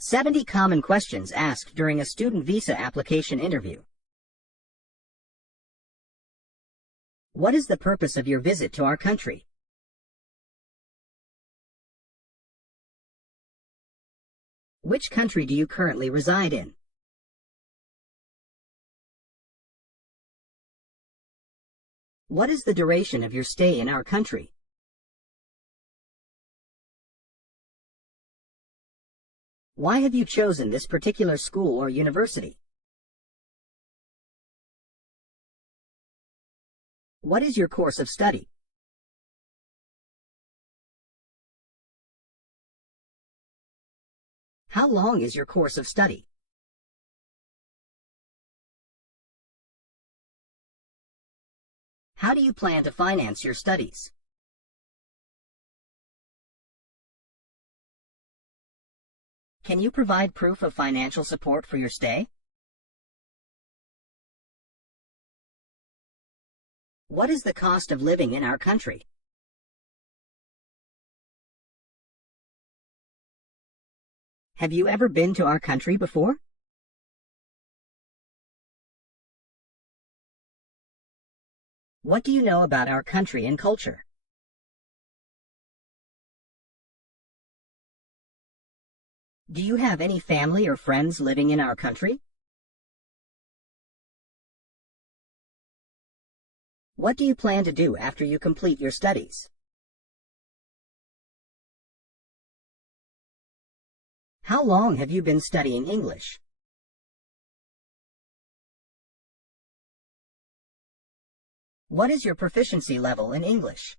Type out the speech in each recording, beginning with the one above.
70 common questions asked during a student visa application interview. What is the purpose of your visit to our country? Which country do you currently reside in? What is the duration of your stay in our country? Why have you chosen this particular school or university? What is your course of study? How long is your course of study? How do you plan to finance your studies? Can you provide proof of financial support for your stay? What is the cost of living in our country? Have you ever been to our country before? What do you know about our country and culture? Do you have any family or friends living in our country? What do you plan to do after you complete your studies? How long have you been studying English? What is your proficiency level in English?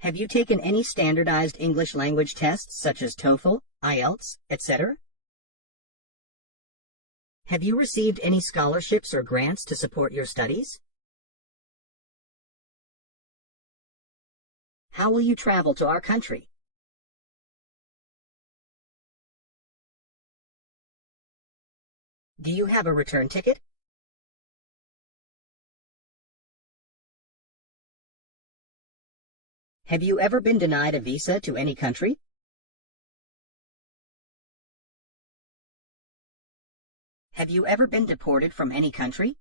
Have you taken any standardized English language tests such as TOEFL, IELTS, etc.? Have you received any scholarships or grants to support your studies? How will you travel to our country? Do you have a return ticket? Have you ever been denied a visa to any country? Have you ever been deported from any country?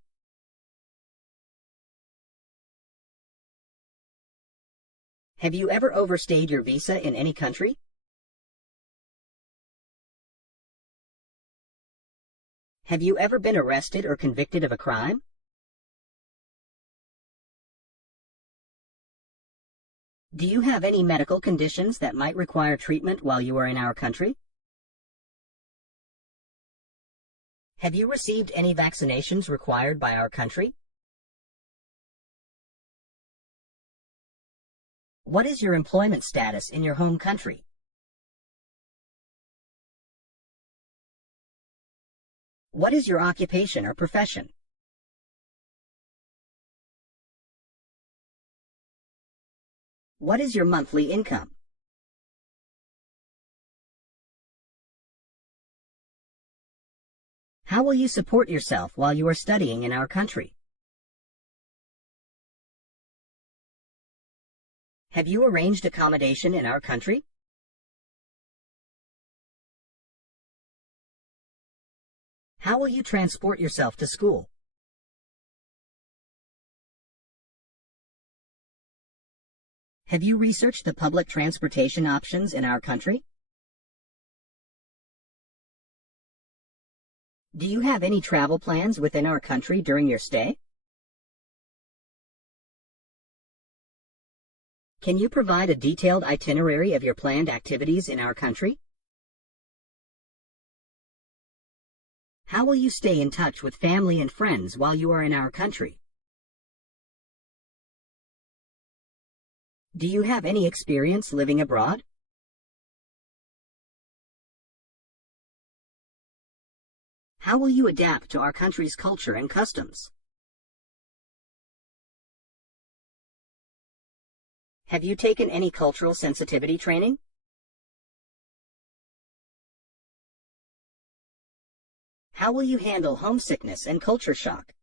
Have you ever overstayed your visa in any country? Have you ever been arrested or convicted of a crime? Do you have any medical conditions that might require treatment while you are in our country? Have you received any vaccinations required by our country? What is your employment status in your home country? What is your occupation or profession? What is your monthly income? How will you support yourself while you are studying in our country? Have you arranged accommodation in our country? How will you transport yourself to school? Have you researched the public transportation options in our country? Do you have any travel plans within our country during your stay? Can you provide a detailed itinerary of your planned activities in our country? How will you stay in touch with family and friends while you are in our country? Do you have any experience living abroad? How will you adapt to our country's culture and customs? Have you taken any cultural sensitivity training? How will you handle homesickness and culture shock?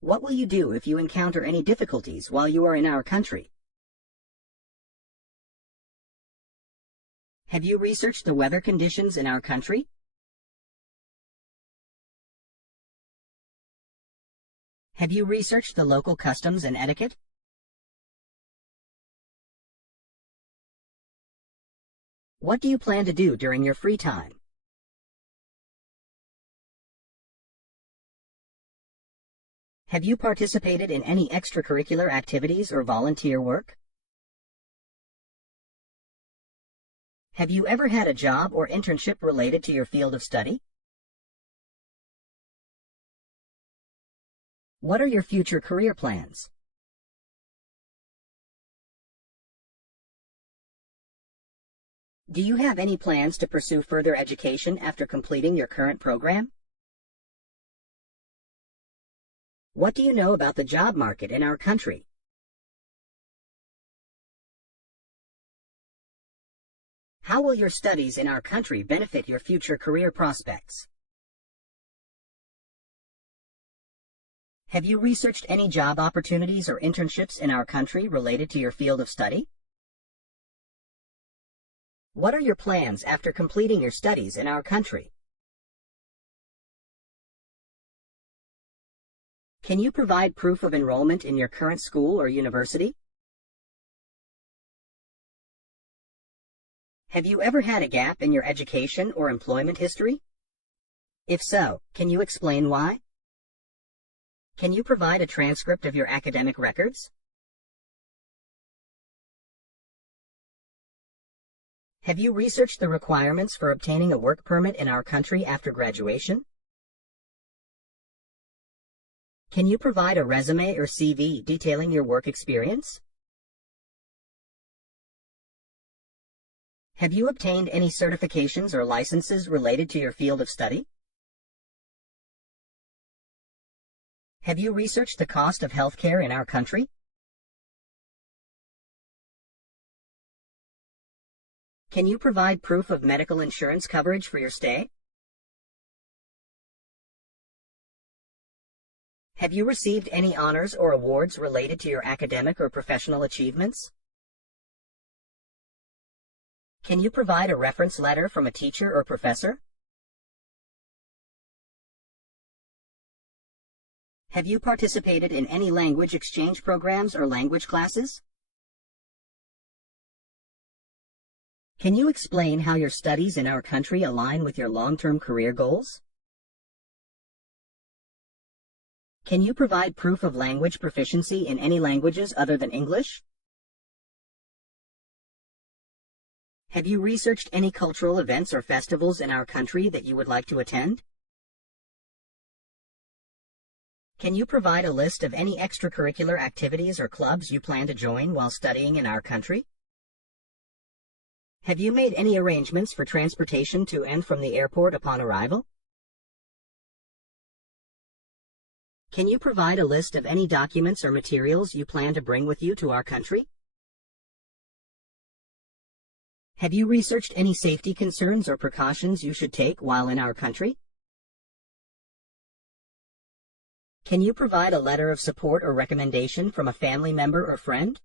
What will you do if you encounter any difficulties while you are in our country? Have you researched the weather conditions in our country? Have you researched the local customs and etiquette? What do you plan to do during your free time? Have you participated in any extracurricular activities or volunteer work? Have you ever had a job or internship related to your field of study? What are your future career plans? Do you have any plans to pursue further education after completing your current program? What do you know about the job market in our country? How will your studies in our country benefit your future career prospects? Have you researched any job opportunities or internships in our country related to your field of study? What are your plans after completing your studies in our country? Can you provide proof of enrollment in your current school or university? Have you ever had a gap in your education or employment history? If so, can you explain why? Can you provide a transcript of your academic records? Have you researched the requirements for obtaining a work permit in our country after graduation? Can you provide a resume or CV detailing your work experience? Have you obtained any certifications or licenses related to your field of study? Have you researched the cost of healthcare in our country? Can you provide proof of medical insurance coverage for your stay? Have you received any honors or awards related to your academic or professional achievements? Can you provide a reference letter from a teacher or professor? Have you participated in any language exchange programs or language classes? Can you explain how your studies in our country align with your long-term career goals? Can you provide proof of language proficiency in any languages other than English? Have you researched any cultural events or festivals in our country that you would like to attend? Can you provide a list of any extracurricular activities or clubs you plan to join while studying in our country? Have you made any arrangements for transportation to and from the airport upon arrival? Can you provide a list of any documents or materials you plan to bring with you to our country? Have you researched any safety concerns or precautions you should take while in our country? Can you provide a letter of support or recommendation from a family member or friend?